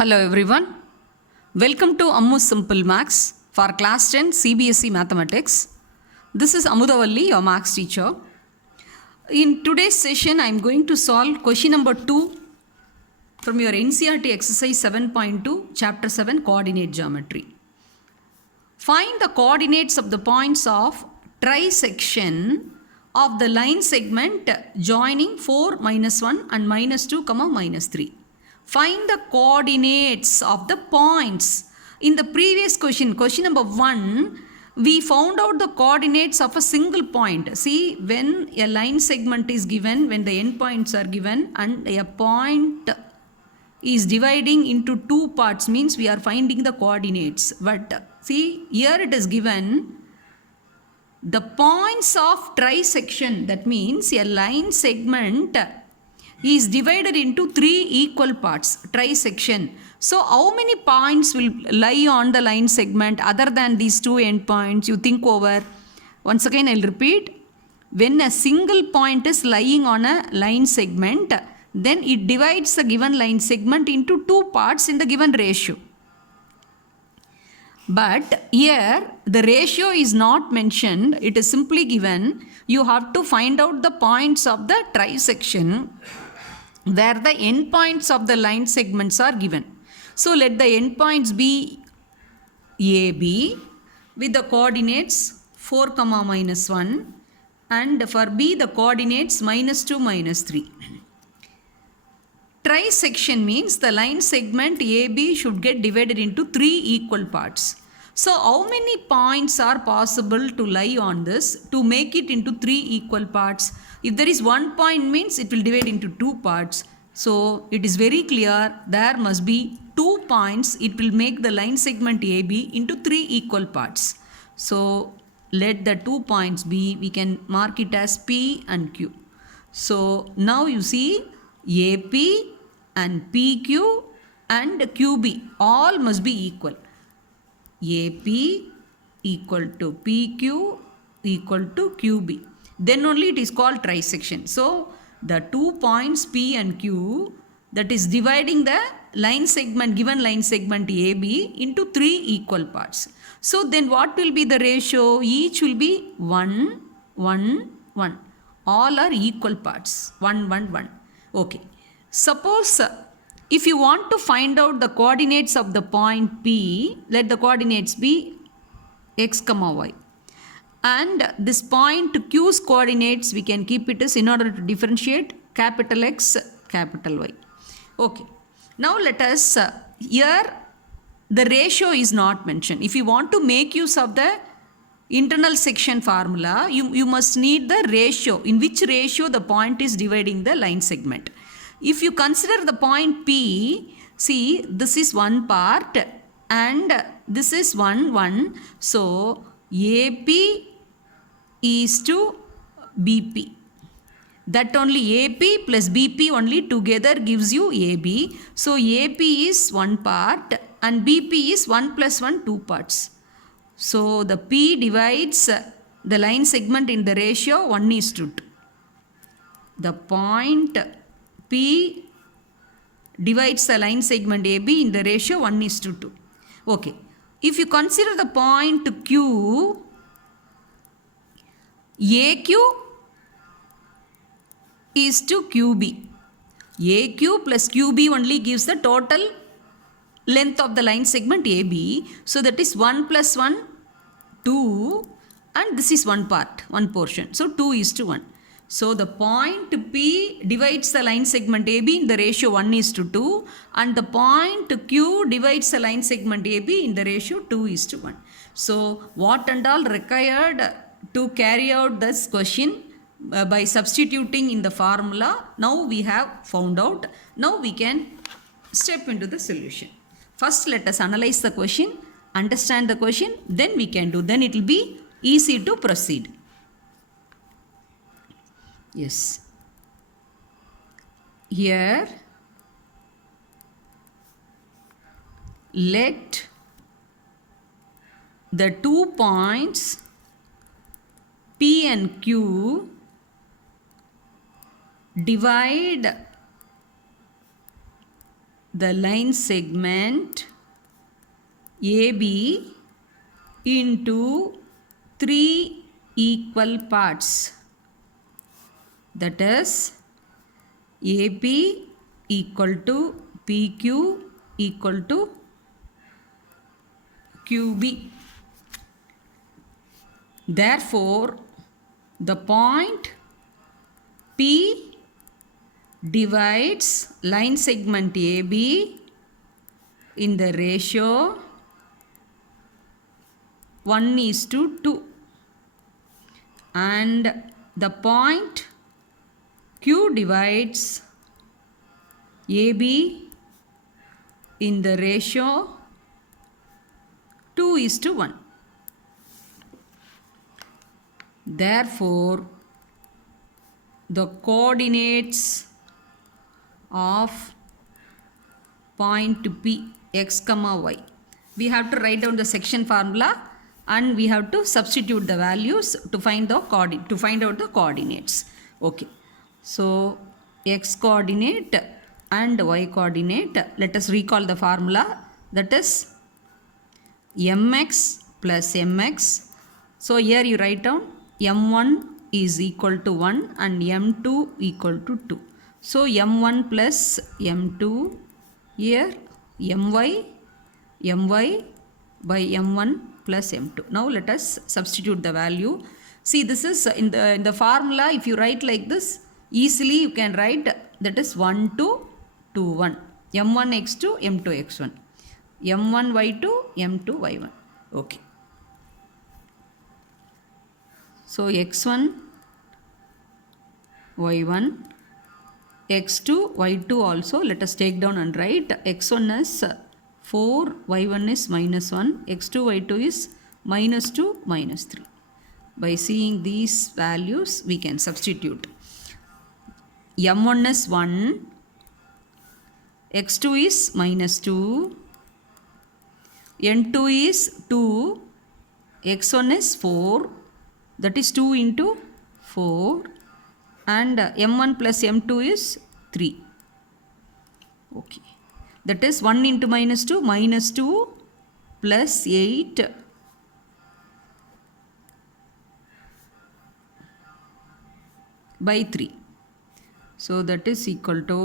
Hello everyone. Welcome to Ammu's Simple Maths for class 10 CBSE Mathematics. This is Amudavalli, your maths teacher. In today's session, I am going to solve question number 2 from your NCERT exercise 7.2, chapter 7, coordinate geometry. Find the coordinates of the points of trisection of the line segment joining 4, -1 and -2, -3. Find the coordinates of the points. In the previous question number 1, we found out the coordinates of a single point. See, when a line segment is given, when the endpoints are given and a point is dividing into two parts, means we are finding the coordinates. But see, here it is given the points of trisection. That means a line segment is divided into three equal parts, trisection. So how many points will lie on the line segment other than these two endpoints? You think over. Once again I'll repeat. When a single point is lying on a line segment, then it divides the given line segment into two parts in the given ratio. But here the ratio is not mentioned, it is simply given. You have to find out the points of the trisection where the endpoints of the line segments are given. So let the endpoints be AB with the coordinates 4, -1, and for B the coordinates -2, -3. Trisection means the line segment AB should get divided into three equal parts. So how many points are possible to lie on this to make it into three equal parts? If there is one point, means it will divide into two parts. So it is very clear there must be 2 points. It will make the line segment AB into three equal parts. So let the 2 points be, we can mark it as P and Q. So now you see AP and PQ and QB all must be equal. AP equal to PQ equal to QB. Then only it is called trisection. So the 2 points P and Q that is dividing the line segment, given line segment AB into three equal parts. So then what will be the ratio? Each will be 1, 1, 1. All are equal parts. 1, 1, 1. Okay. Suppose if you want to find out the coordinates of the point P, let the coordinates be x, y. And this point Q's coordinates we can keep it as, in order to differentiate, capital X, capital Y. Okay. Now let us, here the ratio is not mentioned. If you want to make use of the internal section formula, you must need the ratio, in which ratio the point is dividing the line segment. If you consider the point P, see this is one part and this is 1, 1. So AP is to BP. That only AP plus BP only together gives you AB. So AP is one part and BP is 1 + 1, 2 parts. So the P divides the line segment in the ratio 1:2. The point P divides the line segment AB in the ratio 1:2. Okay. If you consider the point Q, AQ is to QB. AQ plus QB only gives the total length of the line segment AB. So that is 1 + 1, 2, and this is one part, one portion. So 2:1. So the point P divides the line segment AB in the ratio 1:2, and the point Q divides the line segment AB in the ratio 2:1. So what and all required to carry out this question by substituting in the formula, now we have found out. Now we can step into the solution. First let us analyze the question, understand the question, then we can do. Then it will be easy to proceed. Yes. Here let the 2 points P and Q divide the line segment AB into 3 equal parts. That is AP equal to PQ equal to QB. Therefore, the point P divides line segment AB in the ratio 1:2, and the point Q divides AB in the ratio 2:1. Therefore, the coordinates of point P x comma y. We have to write down the section formula and we have to substitute the values to find out the coordinates. Okay. So x coordinate and y coordinate. Let us recall the formula. That is mx plus mx. So here you write down m1 is equal to 1 and m2 equal to 2. So m1 plus m2, here my by m1 plus m2. Now let us substitute the value. See, this is in the formula. If you write like this, easily you can write that is 1 to 2 1, m1 x2 m2 x1, m1 y2 m2 y1. Okay. So x1 y1, x2 y2 also let us take down and write. X1 is 4, y1 is -1, x2 y2 is -2 -3. By seeing these values we can substitute. m1 is 1, x2 is -2, n2 is 2, x1 is 4, that is 2 into 4, and m1 plus m2 is 3. Okay. That is 1 into -2 plus 8 by 3. So that is equal to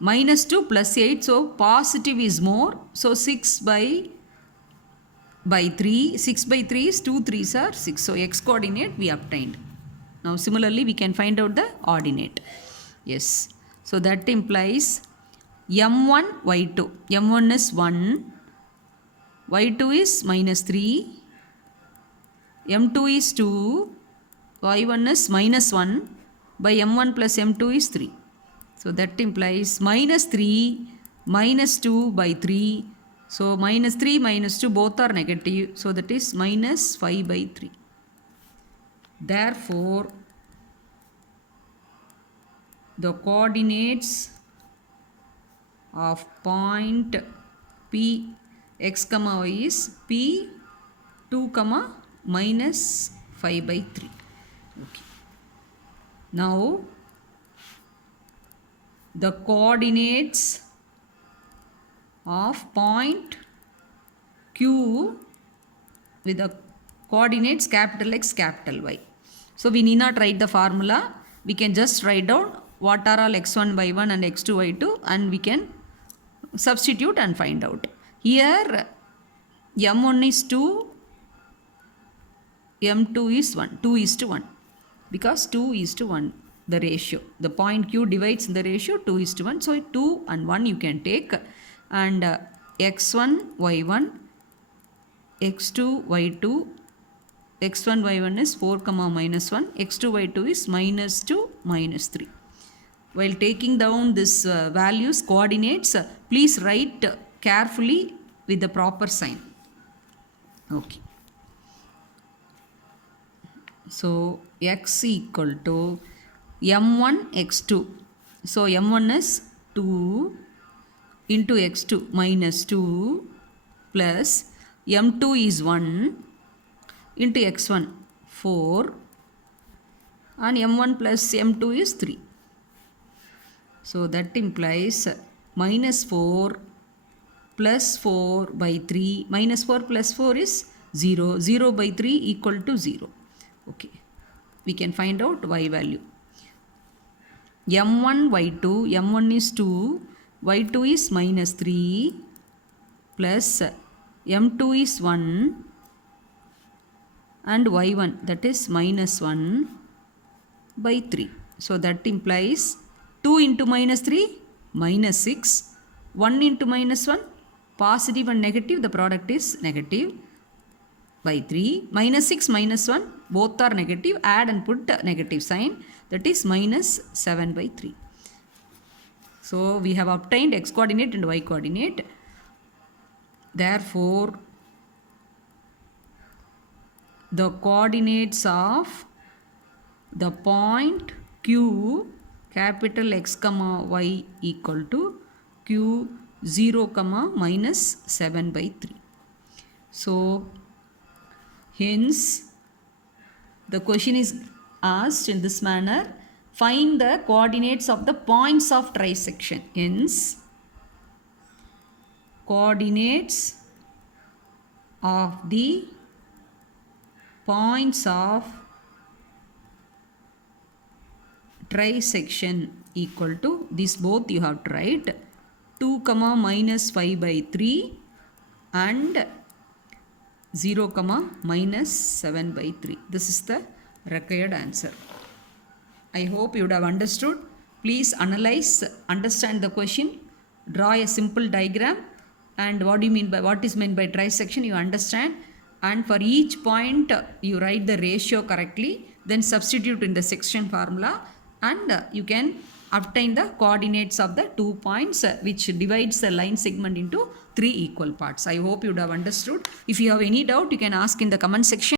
-2 plus 8. So positive is more. So 6 by 3. 6 by 3 is 2 3s are 6. So x coordinate we obtained. Now similarly we can find out the ordinate. Yes. So that implies m1 y2. m1 is 1. y2 is -3. m2 is 2. y1 is -1. By m1 plus m2 is 3. So that implies -3 -2 by 3. So -3 -2 both are negative. So that is -5 by 3. Therefore, the coordinates of point P x comma y is P2 comma -5 by 3. Okay. Now, the coordinates of point Q with the coordinates capital X, capital Y. So we need not write the formula. We can just write down what are all x1 y1 and x2 y2 and we can substitute and find out. Here m1 is 2, m2 is 1, 2:1, because 2:1 the ratio. The point Q divides the ratio 2:1. So 2 and 1 you can take, and x1 y1, x2 y2, x1 y1 is 4 comma -1, x2 y2 is -2 -3. While taking down this values coordinates, please write carefully with the proper sign. Okay. So x equal to m1 x2. So m1 is 2 into x2 -2 plus m2 is 1 into x1 4 and m1 plus m2 is 3. So that implies minus 4 plus 4 by 3. Minus 4 plus 4 is 0. 0 by 3 equal to 0. Okay. We can find out y value. m1 y2, m1 is 2, y2 is minus 3 plus m2 is 1 and y1, that is minus 1 by 3. So that implies 2 into minus 3 minus 6, 1 into minus 1 positive and negative, the product is negative by 3, minus 6 minus 1 both are negative, add and put negative sign, that is minus 7 by 3. So we have obtained x coordinate and y coordinate. Therefore the coordinates of the point Q capital X comma Y equal to Q 0 comma minus 7 by 3. So hence the question is asked in this manner: find the coordinates of the points of trisection. Hence coordinates of the points of trisection equal to, this both you have to write, 2 comma minus 5 by 3 and 0 comma minus 7 by 3. This is the required answer. I hope you would have understood. Please analyze, understand the question, draw a simple diagram, and what is meant by trisection you understand, and for each point you write the ratio correctly, then substitute in the section formula, and you can obtain the coordinates of the 2 points which divides the line segment into 3 equal parts. I hope you would have understood. If you have any doubt, you can ask in the comment section.